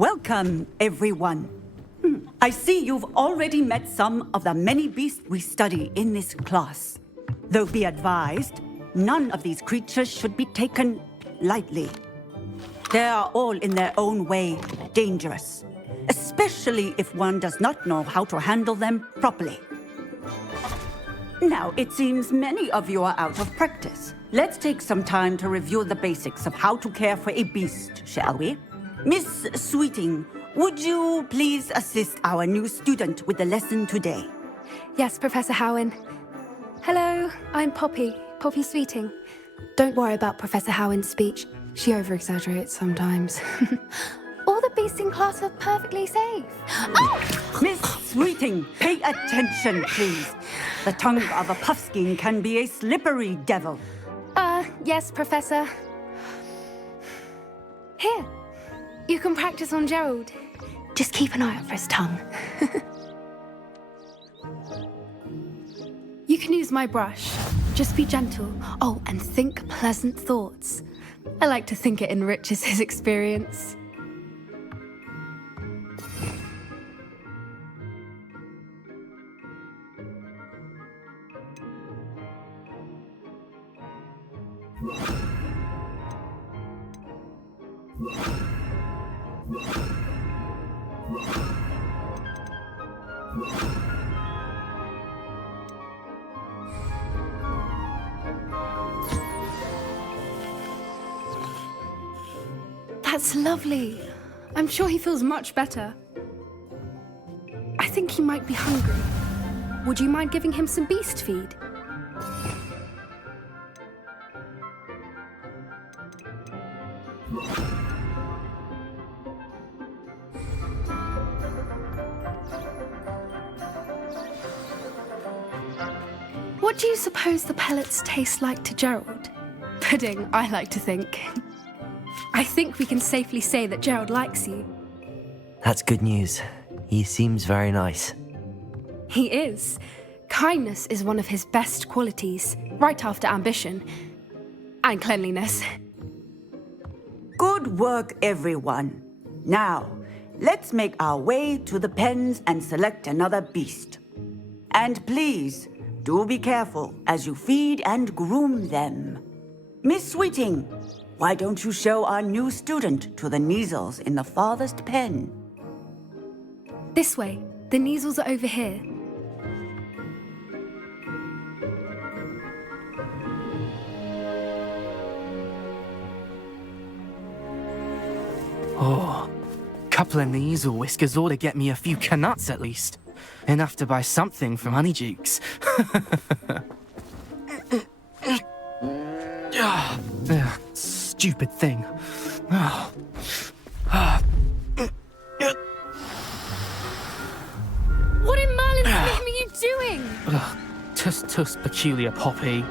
Welcome, everyone. I see you've already met some of the many beasts we study in this class. Though be advised, none of these creatures should be taken lightly. They are all in their own way dangerous, especially if one does not know how to handle them properly. Now, it seems many of you are out of practice. Let's take some time to review the basics of how to care for a beast, shall we? Miss Sweeting, would you please assist our new student with the lesson today? Yes, Professor Howen. Hello, I'm Poppy Sweeting. Don't worry about Professor Howen's speech. She over-exaggerates sometimes. All the beasts in class are perfectly safe. Oh! Miss Sweeting, pay attention, please. The tongue of a puffskein can be a slippery devil. Yes, Professor. Here, you can practice on Gerald. Just keep an eye out for his tongue. You can use my brush. Just be gentle. Oh, and think pleasant thoughts. I like to think it enriches his experience. That's lovely. I'm sure he feels much better. I think he might be hungry. Would you mind giving him some beast feed? What do you suppose the pellets taste like to Gerald? Pudding, I like to think. I think we can safely say that Gerald likes you. That's good news. He seems very nice. He is. Kindness is one of his best qualities, right after ambition. And cleanliness. Good work, everyone. Now, let's make our way to the pens and select another beast. And please, do be careful as you feed and groom them. Miss Sweeting, why don't you show our new student to the Kneazles in the farthest pen? This way. The Kneazles are over here. Oh, couple of Kneazle whiskers ought to get me a few canuts at least. Enough to buy something from Honeydukes. Stupid thing. What in Merlin's name are you doing? Tuss, peculiar Poppy.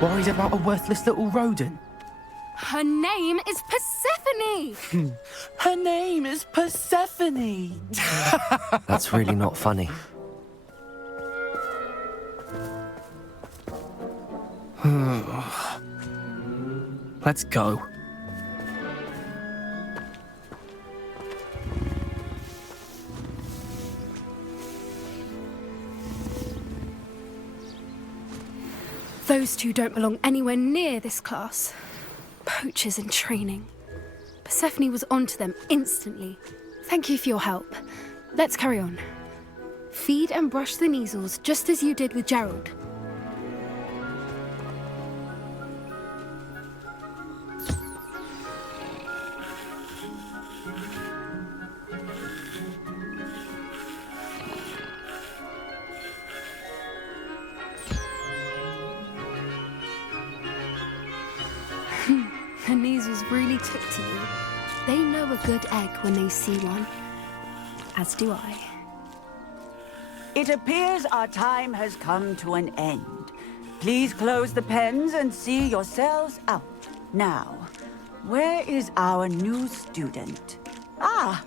Worried about a worthless little rodent. Her name is Persephone! Her name is Persephone! That's really not funny. Let's go. Those two don't belong anywhere near this class. Poachers in training. Persephone was onto them instantly. Thank you for your help. Let's carry on. Feed and brush the Kneazles just as you did with Gerald. The Kneazles really took to you. They know a good egg when they see one. As do I. It appears our time has come to an end. Please close the pens and see yourselves out. Now, where is our new student? Ah,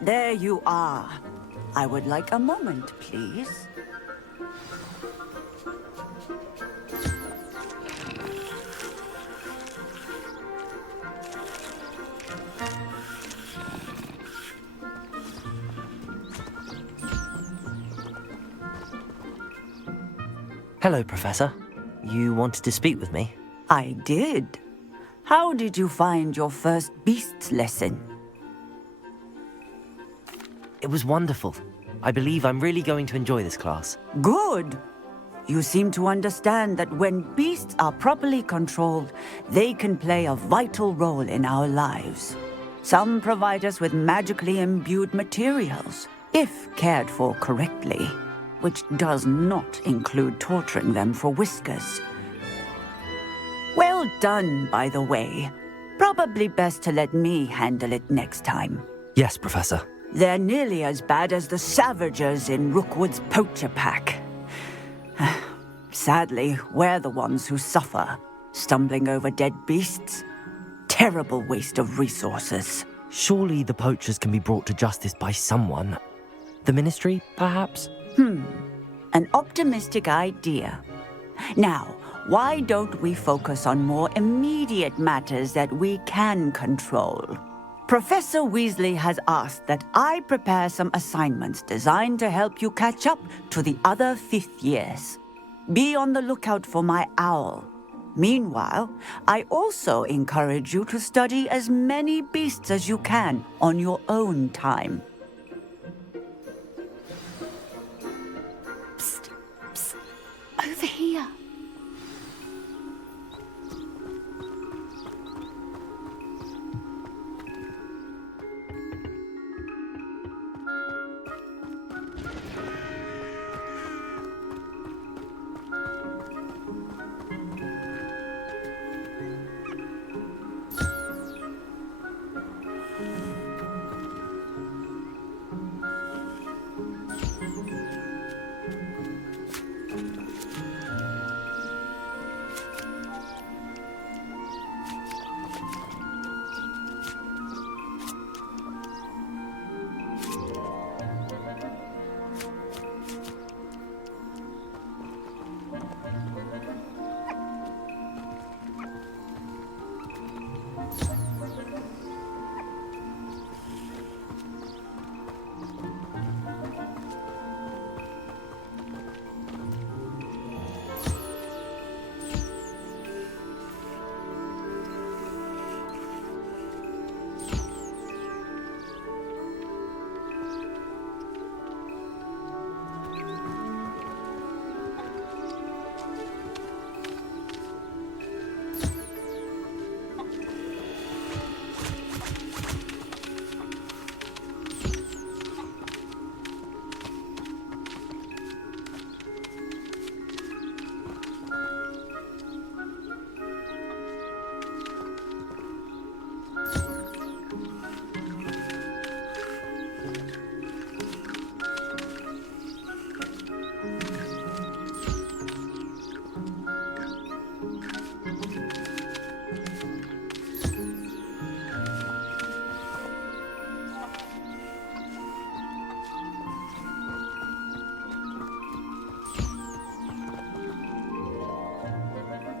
there you are. I would like a moment, please. Hello, Professor. You wanted to speak with me? I did. How did you find your first beasts lesson? It was wonderful. I believe I'm really going to enjoy this class. Good. You seem to understand that when beasts are properly controlled, they can play a vital role in our lives. Some provide us with magically imbued materials, if cared for correctly, which does not include torturing them for whiskers. Well done, by the way. Probably best to let me handle it next time. Yes, Professor. They're nearly as bad as the Savagers in Rookwood's poacher pack. Sadly, we're the ones who suffer, stumbling over dead beasts. Terrible waste of resources. Surely the poachers can be brought to justice by someone. The Ministry, perhaps? An optimistic idea. Now, why don't we focus on more immediate matters that we can control? Professor Weasley has asked that I prepare some assignments designed to help you catch up to the other fifth years. Be on the lookout for my owl. Meanwhile, I also encourage you to study as many beasts as you can on your own time. Psst, psst. Over here.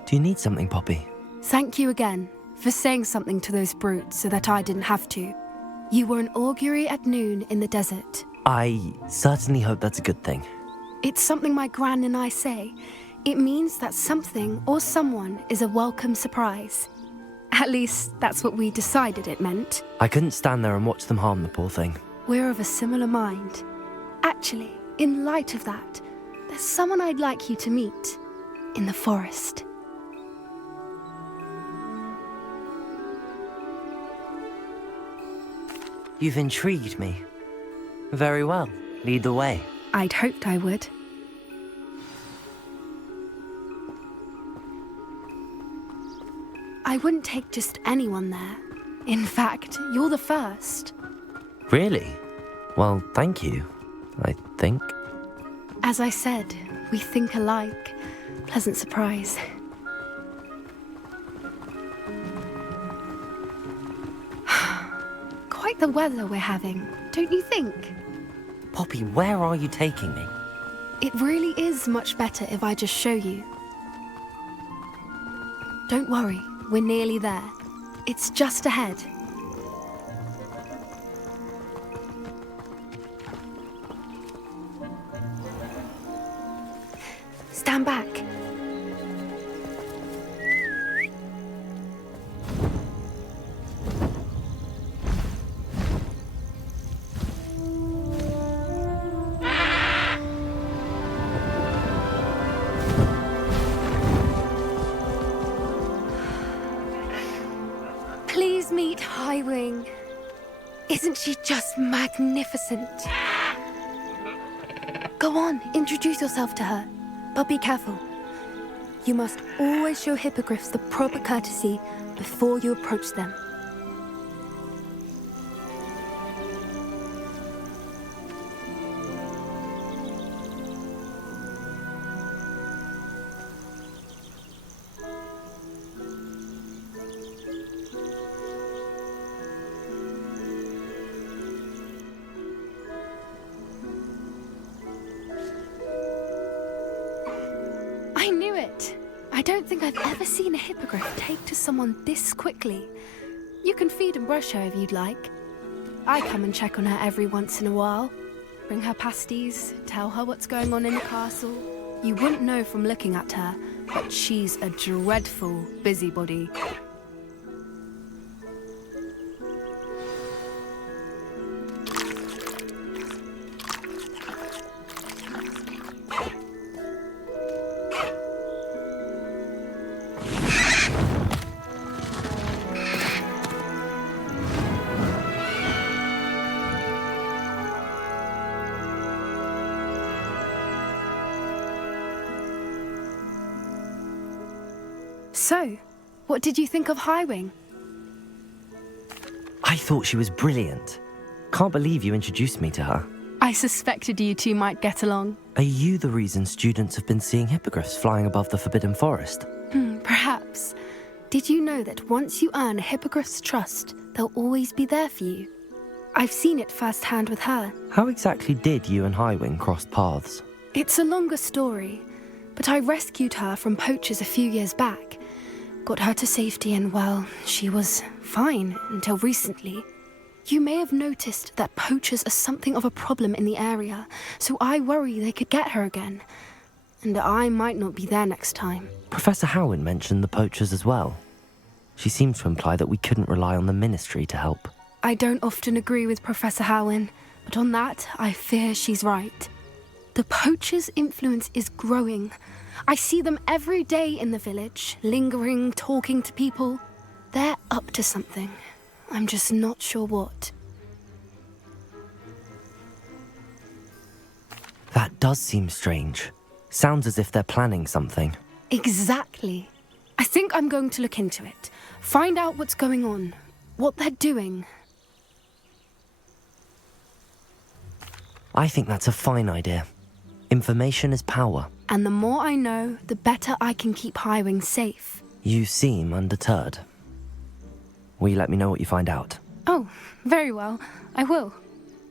Do you need something, Poppy? Thank you again for saying something to those brutes so that I didn't have to. You were an augury at noon in the desert. I certainly hope that's a good thing. It's something my gran and I say. It means that something or someone is a welcome surprise. At least, that's what we decided it meant. I couldn't stand there and watch them harm the poor thing. We're of a similar mind. Actually, in light of that, there's someone I'd like you to meet. In the forest. You've intrigued me. Very well. Lead the way. I'd hoped I would. I wouldn't take just anyone there. In fact, you're the first. Really? Well, thank you, I think. As I said, we think alike. Pleasant surprise. Quite the weather we're having, don't you think? Poppy, where are you taking me? It really is much better if I just show you. Don't worry, we're nearly there. It's just ahead. stand back. Please meet Highwing. Isn't she just magnificent? Go on, introduce yourself to her. But be careful. You must always show hippogriffs the proper courtesy before you approach them. I knew it! I don't think I've ever seen a hippogriff take to someone this quickly. You can feed and brush her if you'd like. I come and check on her every once in a while. Bring her pasties, tell her what's going on in the castle. You wouldn't know from looking at her, but she's a dreadful busybody. So, what did you think of Highwing? I thought she was brilliant. Can't believe you introduced me to her. I suspected you two might get along. Are you the reason students have been seeing hippogriffs flying above the Forbidden Forest? Perhaps. Did you know that once you earn a hippogriff's trust, they'll always be there for you? I've seen it firsthand with her. How exactly did you and Highwing cross paths? It's a longer story, but I rescued her from poachers a few years back. Got her to safety and, well, she was fine until recently. You may have noticed that poachers are something of a problem in the area, so I worry they could get her again. And I might not be there next time. Professor Howin mentioned the poachers as well. She seemed to imply that we couldn't rely on the Ministry to help. I don't often agree with Professor Howin, but on that, I fear she's right. The poachers' influence is growing. I see them every day in the village, lingering, talking to people. They're up to something. I'm just not sure what. That does seem strange. Sounds as if they're planning something. Exactly. I think I'm going to look into it. Find out what's going on, what they're doing. I think that's a fine idea. Information is power. And the more I know, the better I can keep Highwing safe. You seem undeterred. Will you let me know what you find out? Oh, very well. I will.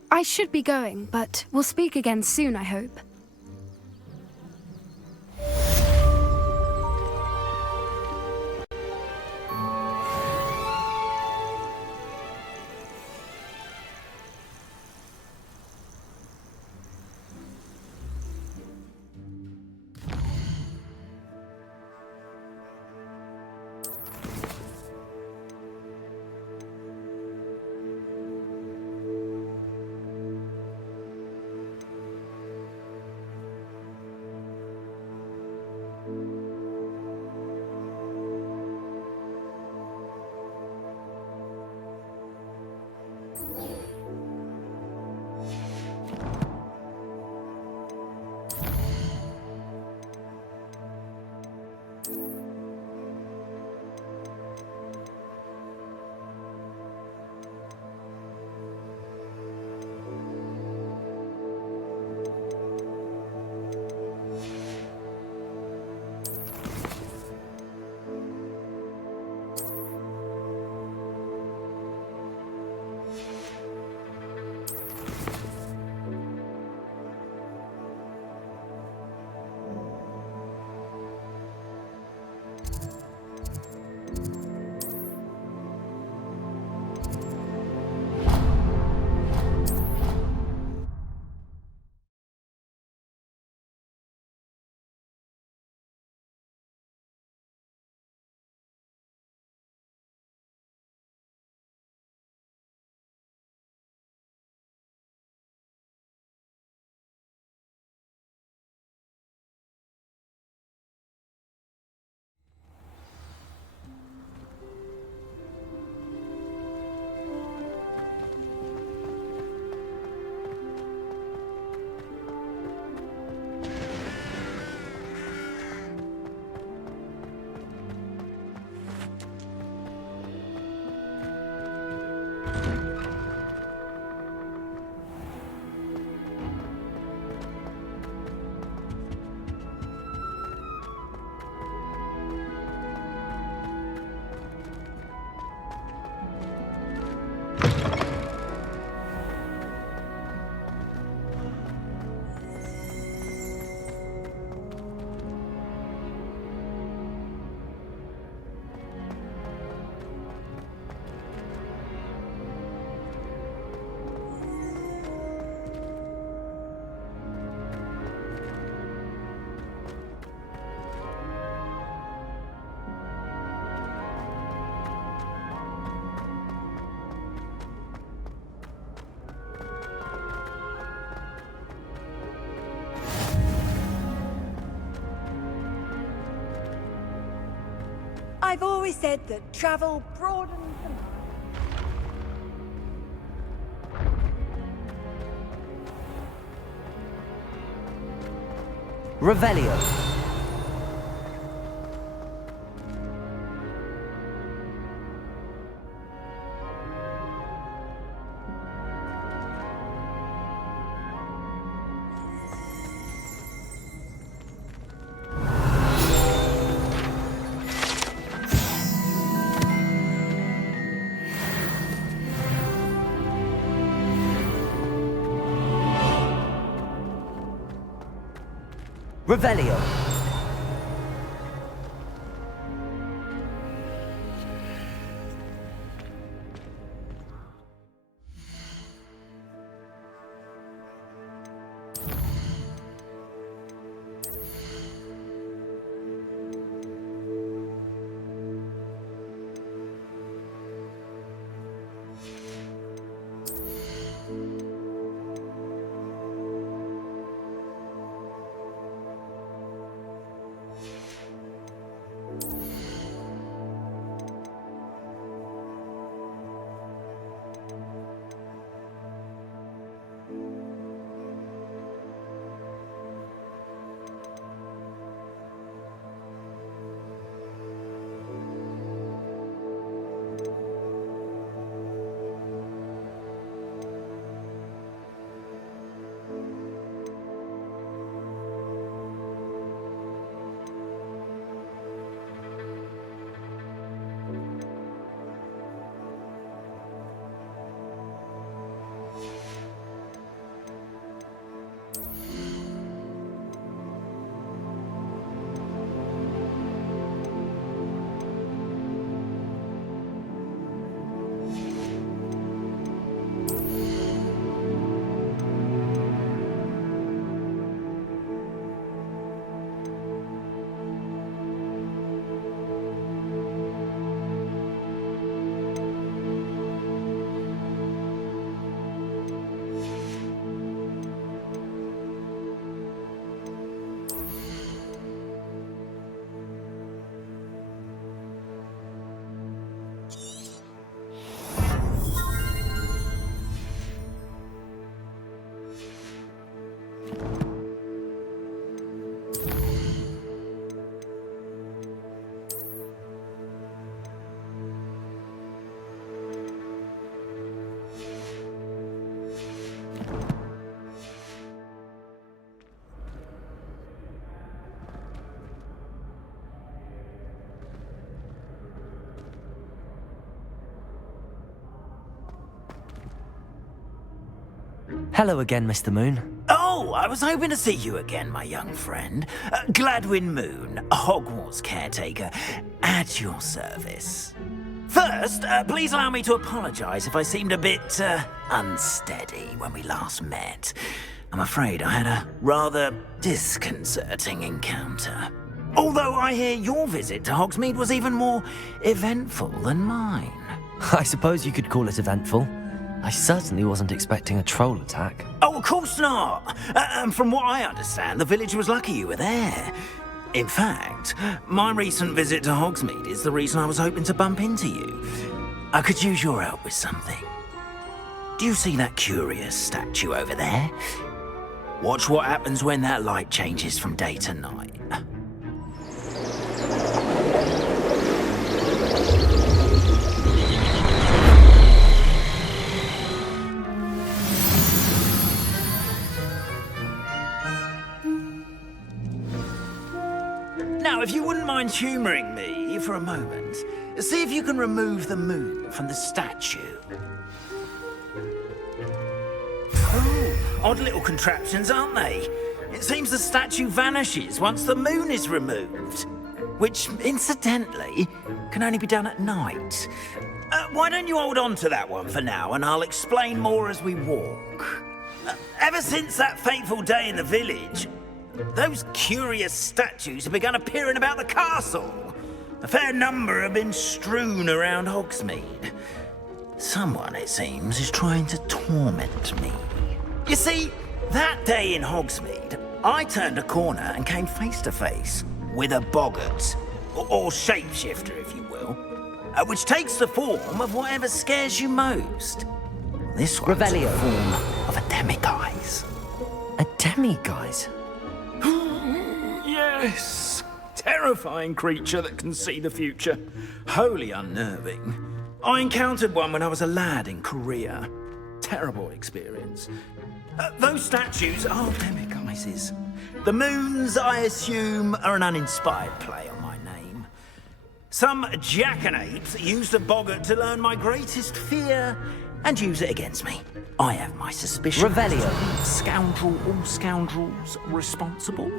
I should be going, but we'll speak again soon, I hope. I've always said that travel broadens the mind. Revelio. Revelio. Hello again, Mr. Moon. Oh, I was hoping to see you again, my young friend. Gladwin Moon, Hogwarts caretaker, at your service. First, please allow me to apologize if I seemed a bit, unsteady when we last met. I'm afraid I had a rather disconcerting encounter. Although I hear your visit to Hogsmeade was even more eventful than mine. I suppose you could call it eventful. I certainly wasn't expecting a troll attack. Oh, of course not. From what I understand, the village was lucky you were there. In fact, my recent visit to Hogsmeade is the reason I was hoping to bump into you. I could use your help with something. Do you see that curious statue over there? Watch what happens when that light changes from day to night. Now, if you wouldn't mind humouring me for a moment, see if you can remove the moon from the statue. Oh, odd little contraptions, aren't they? It seems the statue vanishes once the moon is removed, which, incidentally, can only be done at night. Why don't you hold on to that one for now, and I'll explain more as we walk. Ever since that fateful day in the village, those curious statues have begun appearing about the castle. A fair number have been strewn around Hogsmeade. Someone, it seems, is trying to torment me. You see, that day in Hogsmeade, I turned a corner and came face to face with a boggart. or shapeshifter, if you will, which takes the form of whatever scares you most. This one's in the form of a demiguise. A demiguise? Yes. Terrifying creature that can see the future. Wholly unnerving. I encountered one when I was a lad in Korea. Terrible experience. Those statues are demiguises. The moons, I assume, are an uninspired play on my name. Some jackanapes used a boggart to learn my greatest fear and use it against me. I have my suspicions. Revelio. Scoundrel or scoundrels responsible.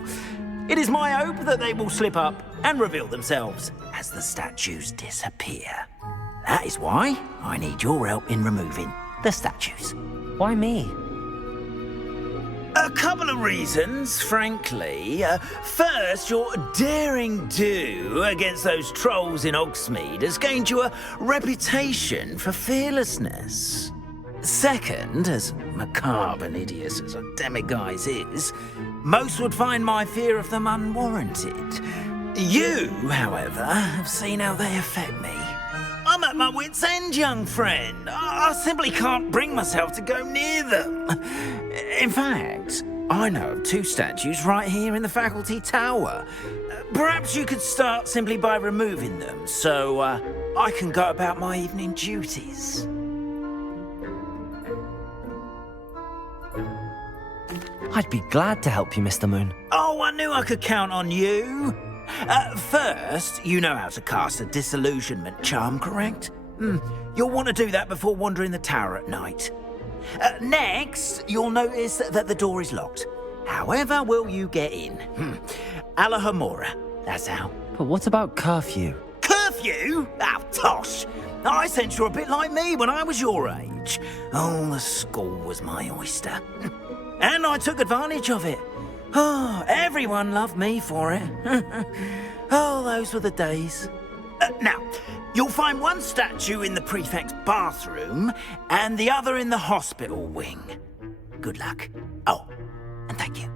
It is my hope that they will slip up and reveal themselves as the statues disappear. That is why I need your help in removing the statues. Why me? A couple of reasons, frankly. First, your daring do against those trolls in Hogsmeade has gained you a reputation for fearlessness. Second, as macabre and hideous as a demiguise is, most would find my fear of them unwarranted. You, however, have seen how they affect me. I'm at my wit's end, young friend. I simply can't bring myself to go near them. In fact, I know of 2 statues right here in the faculty tower. Perhaps you could start simply by removing them, so I can go about my evening duties. I'd be glad to help you, Mr. Moon. Oh, I knew I could count on you. First, you know how to cast a disillusionment charm, correct? You'll want to do that before wandering the tower at night. Next, you'll notice that the door is locked. However will you get in? Alahomora, that's how. But what about curfew? Curfew? Oh, tosh. I sense you're a bit like me when I was your age. Oh, the school was my oyster. And I took advantage of it. Oh, everyone loved me for it. Oh, those were the days. Now, you'll find one statue in the prefect's bathroom and the other in the hospital wing. Good luck. Oh, and thank you.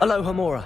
Alohomora.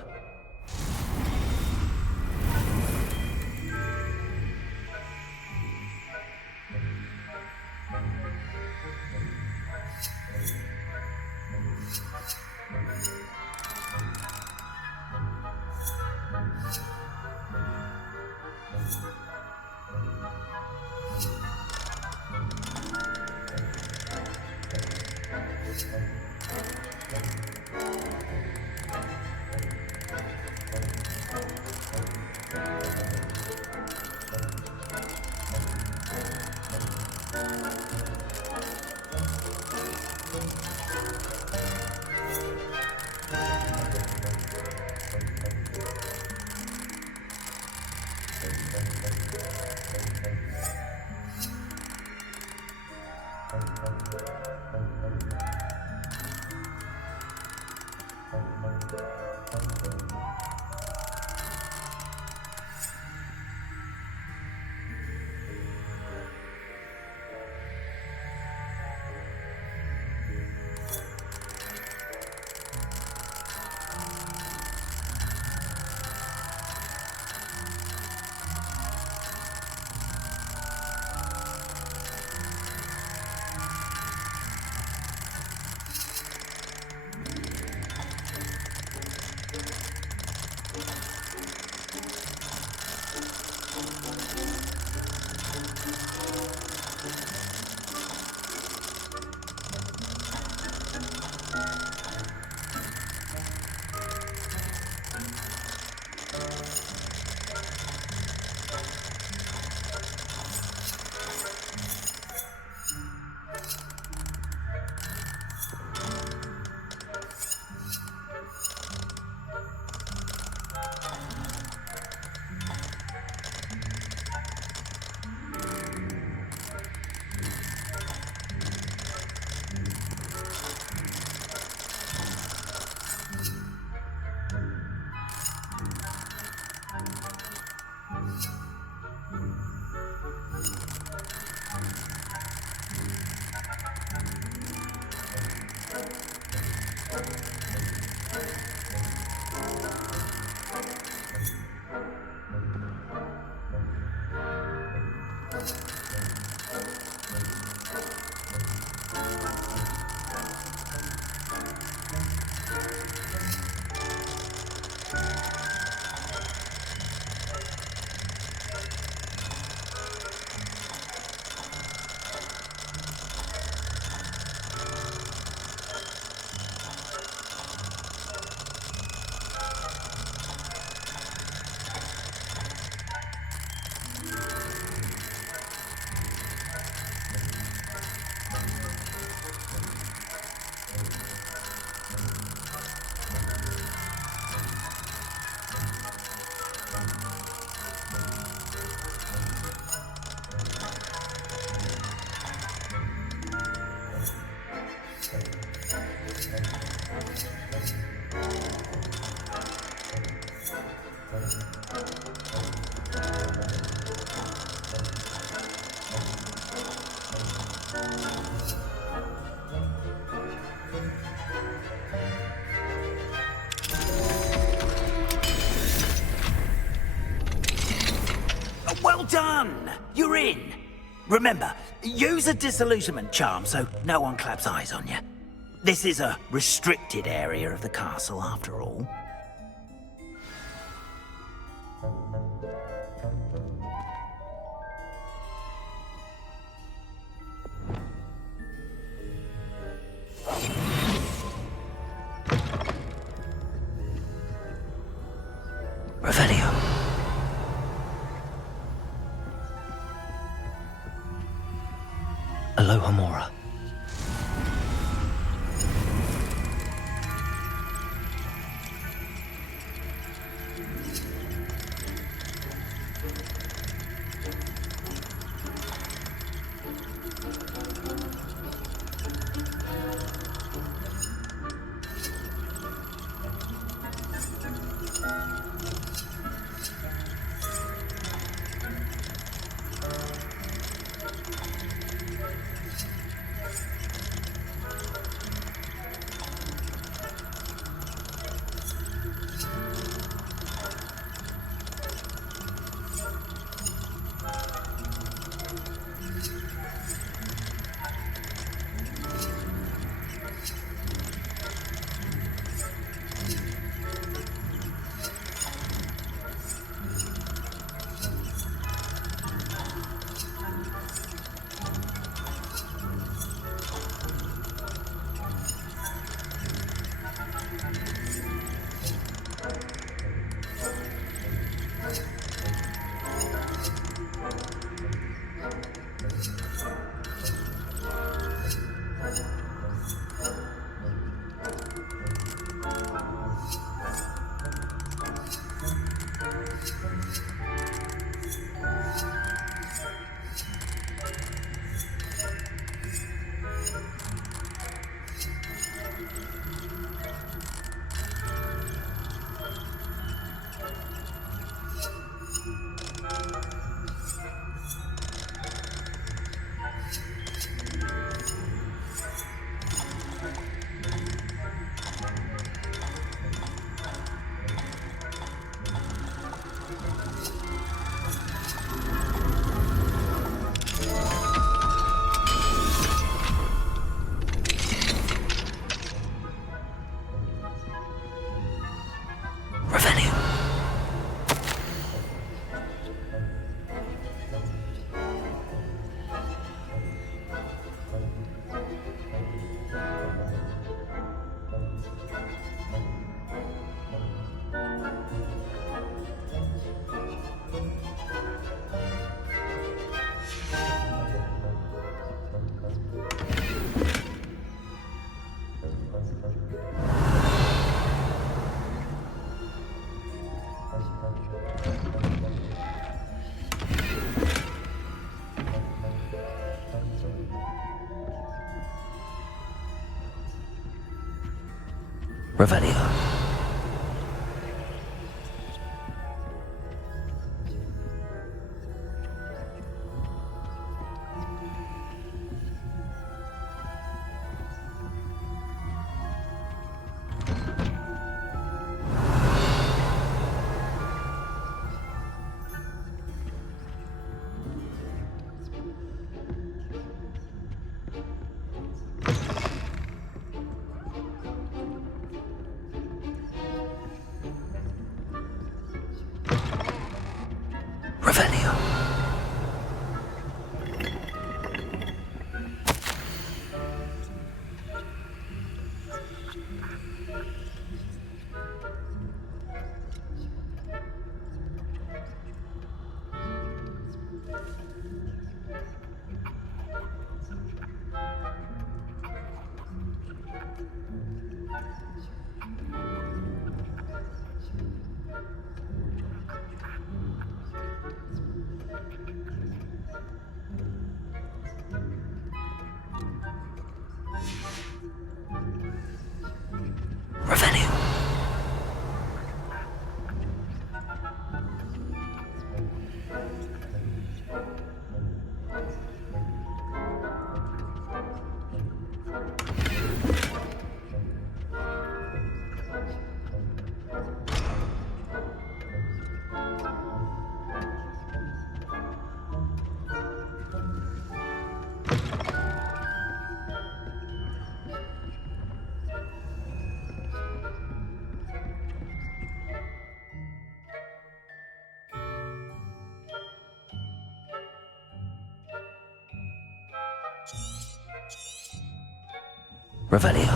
done! You're in! Remember, use a disillusionment charm so no one claps eyes on you. This is a restricted area of the castle, after all. Revelio. Aloha Mora. Revelio. Revelio. Revelio. Revelio.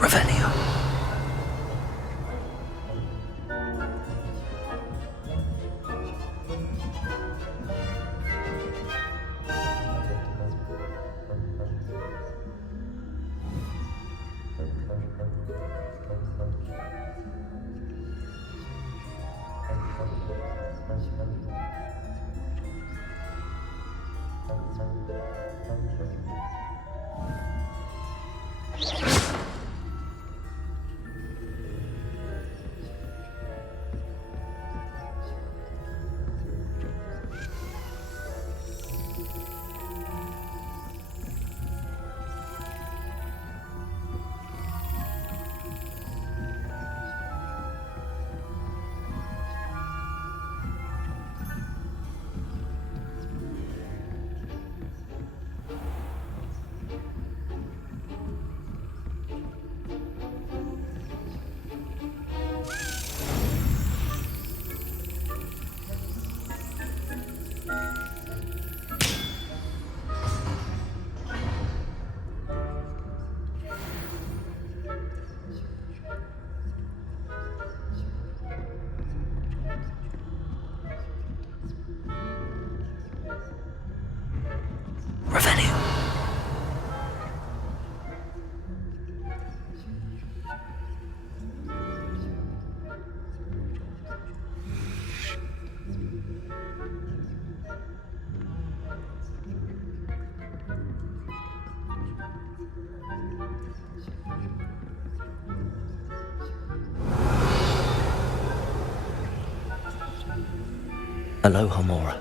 Revelio. Revelio. Aloha Mora.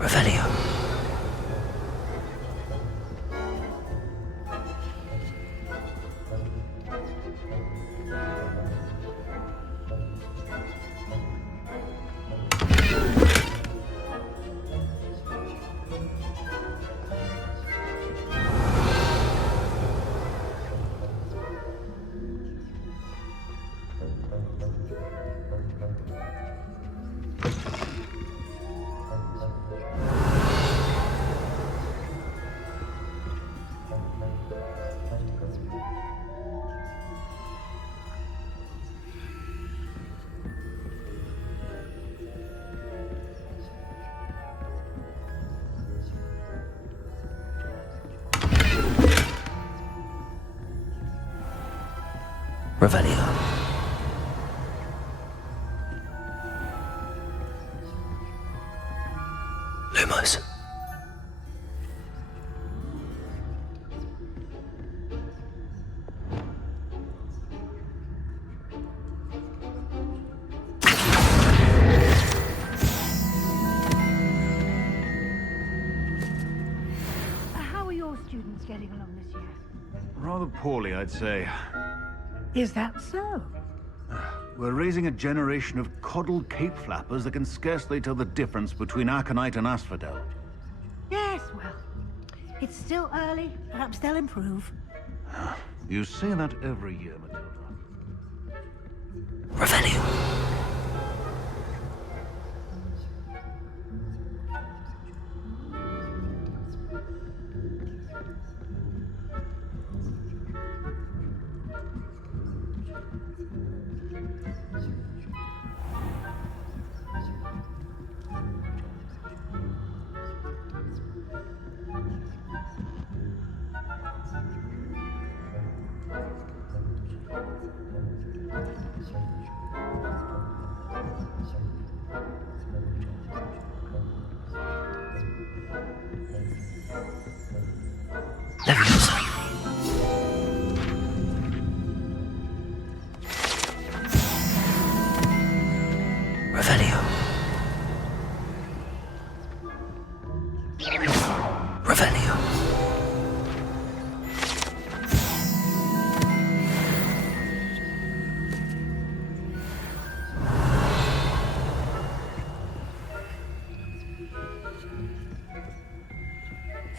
Revelio. Revelio. Lumos. How are your students getting along this year? Rather poorly, I'd say. Is that so? We're raising a generation of coddled cape flappers that can scarcely tell the difference between Aconite and Asphodel. Yes, well, It's still early. Perhaps they'll improve. You say that every year, Matilda. Revelio. Leviosa. Revelio. Revelio.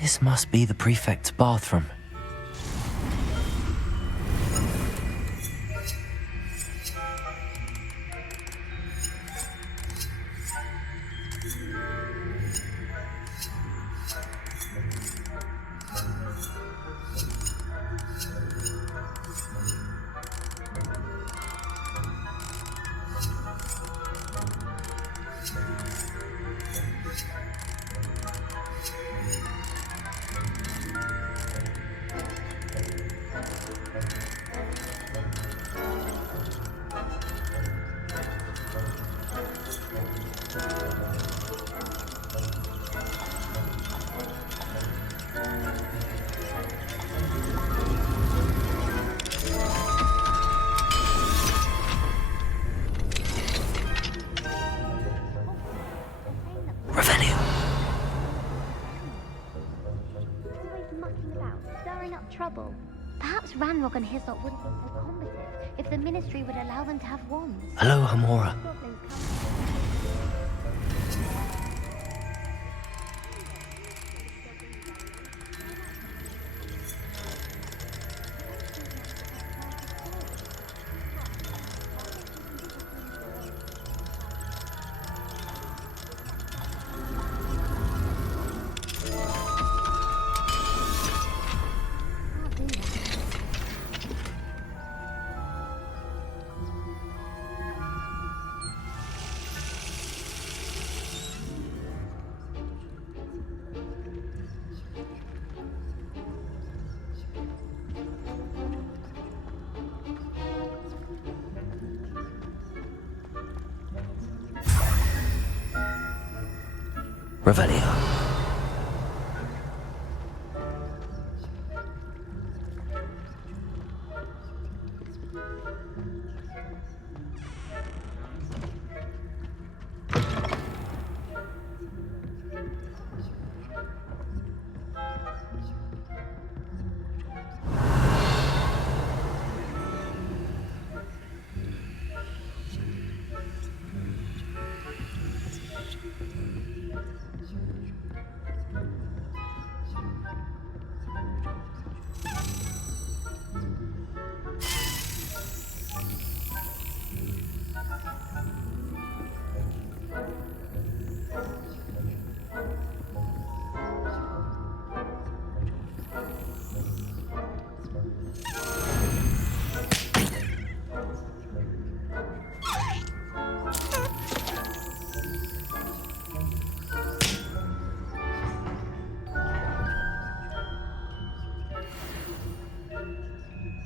This must be the prefect's bathroom. Revelio. Always mucking about, stirring up trouble. Perhaps Ranrock and Hislop wouldn't be so combative if the Ministry would allow them to have wands. Hello, Hamora. Goblins come. Revelio.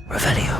Revelio.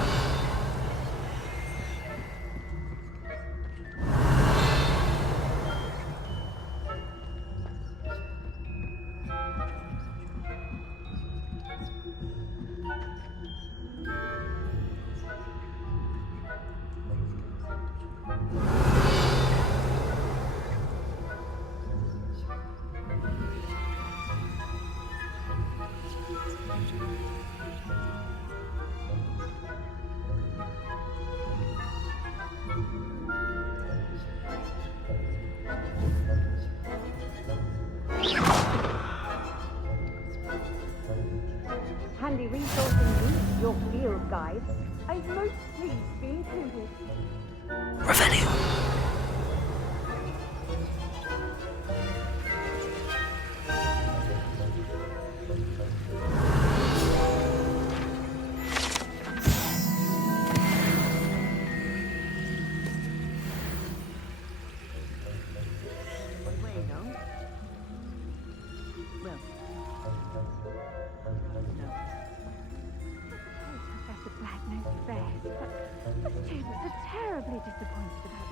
handy resource indeed, your field guide. I'm most pleased to be included. Revelio. Professor Black knows best, but the students are terribly disappointed about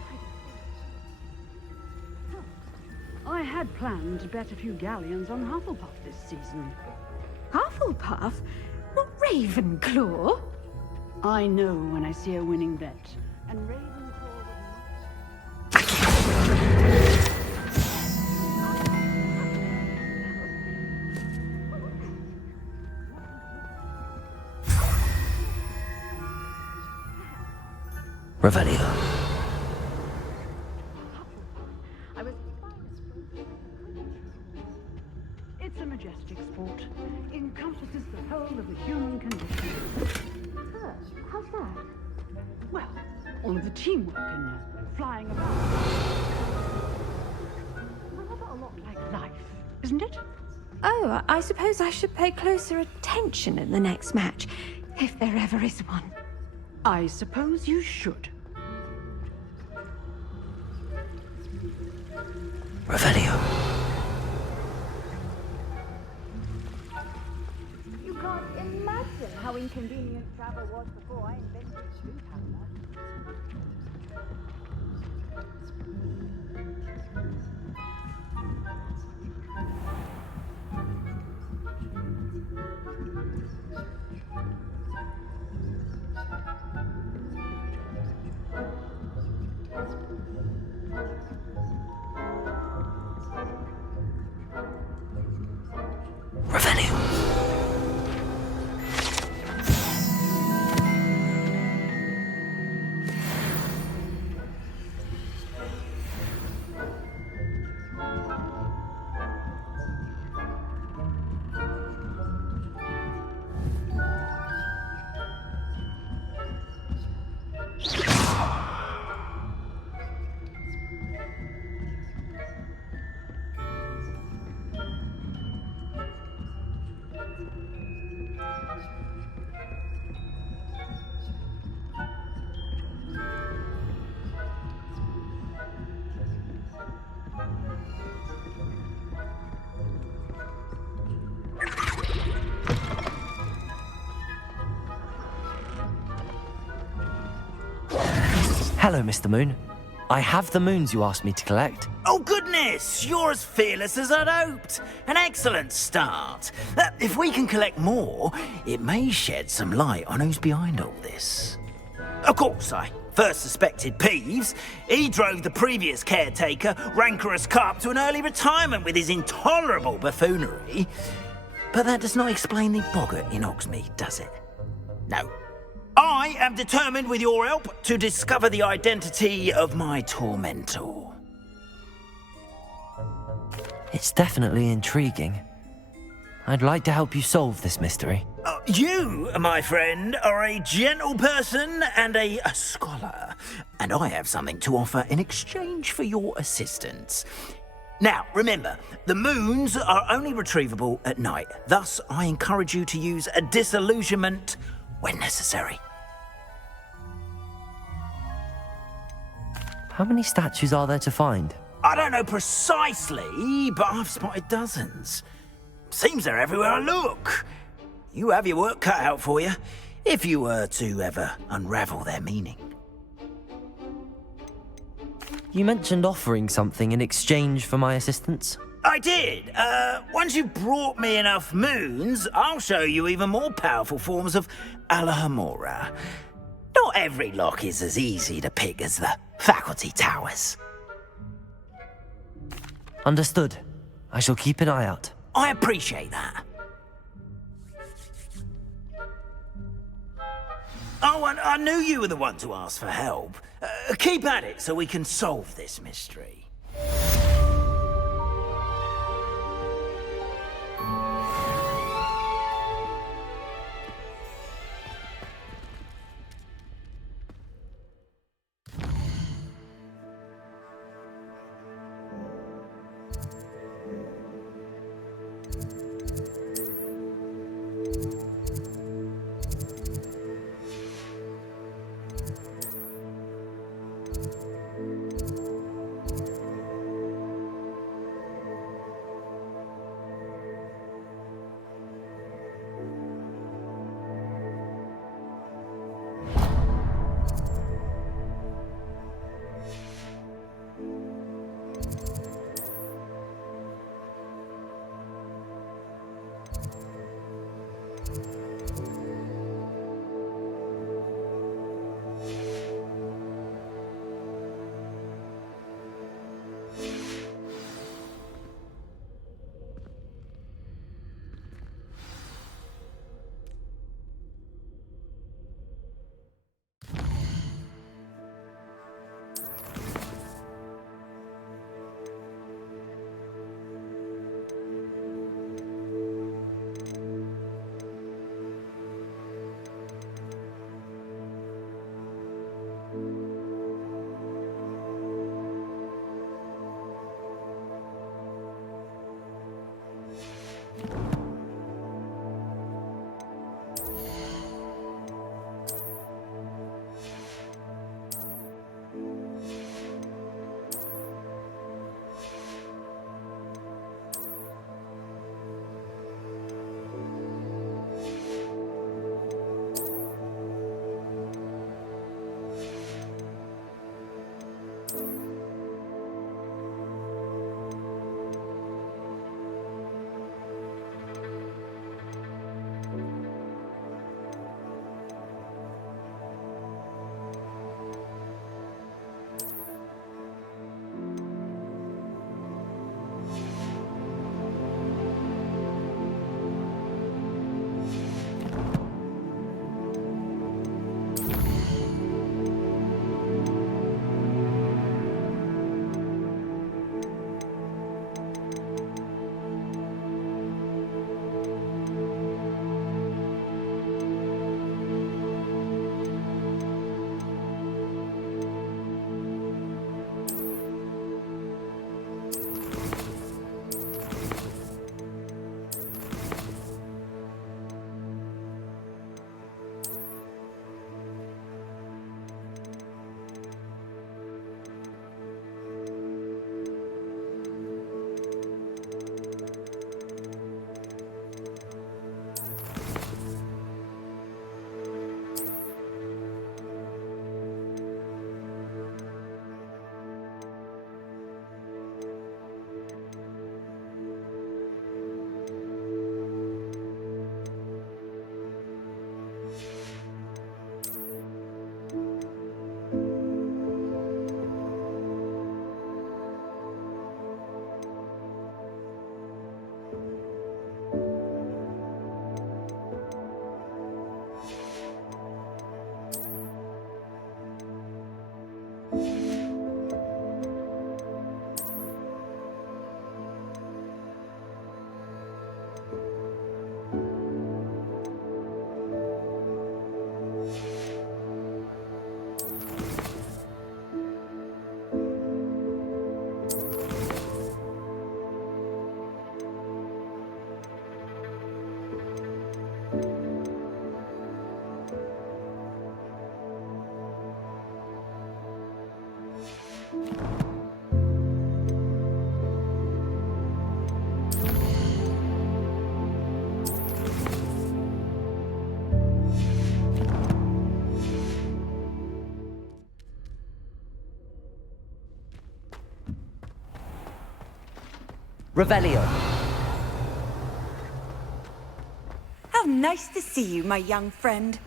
my I had planned to bet a few galleons on Hufflepuff this season. Hufflepuff? Not Ravenclaw? I know when I see a winning bet. And Ravenclaw would Revelio. I was... It's a majestic sport. Encompasses the whole of the human condition. How's that? Well, all of the teamwork and flying about. Rather a lot like life, isn't it? Oh, I suppose I should pay closer attention in the next match, if there ever is one. I suppose you should. Revelio. You can't imagine how inconvenient travel was before I invented street Revelio. Hello, Mr. Moon. I have the moons you asked me to collect. Oh, goodness! You're as fearless as I'd hoped. An excellent start. If we can collect more, it may shed some light on who's behind all this. Of course, I first suspected Peeves. He drove the previous caretaker, Rancorous Carp, to an early retirement with his intolerable buffoonery. But that does not explain the boggart in Hogsmeade, does it? No. I am determined, with your help, to discover the identity of my tormentor. It's definitely intriguing. I'd like to help you solve this mystery. You, my friend, are a gentle person and a scholar, and I have something to offer in exchange for your assistance. Now, remember, the moons are only retrievable at night. Thus, I encourage you to use a disillusionment when necessary. How many statues are there to find? I don't know precisely, but I've spotted dozens. Seems they're everywhere I look. You have your work cut out for you, if you were to ever unravel their meaning. You mentioned offering something in exchange for my assistance? I did. Once you've brought me enough moons, I'll show you even more powerful forms of Alohomora. Not every lock is as easy to pick as the faculty towers. Understood. I shall keep an eye out. I appreciate that. Oh, and I knew you were the one to ask for help. Keep at it so we can solve this mystery. Revelio. How nice to see you, my young friend.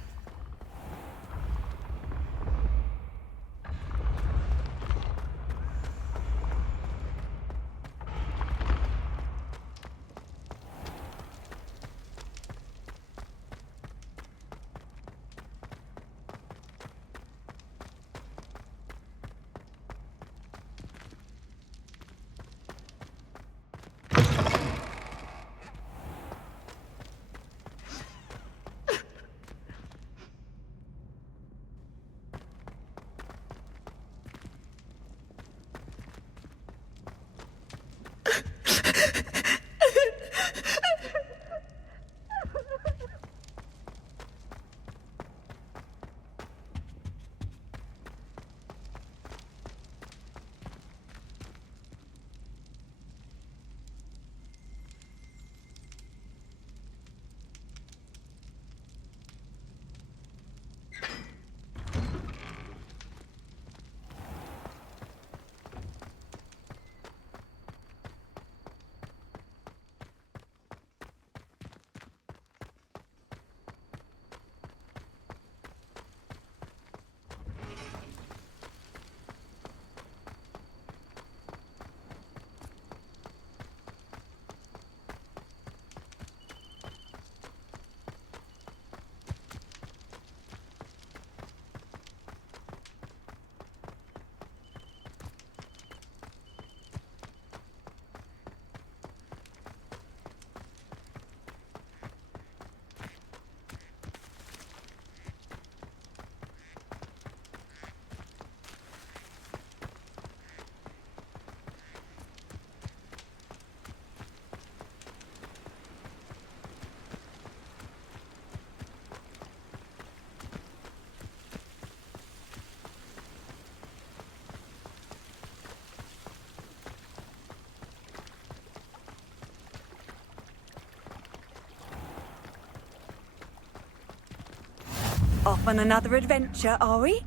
Off on another adventure, are we?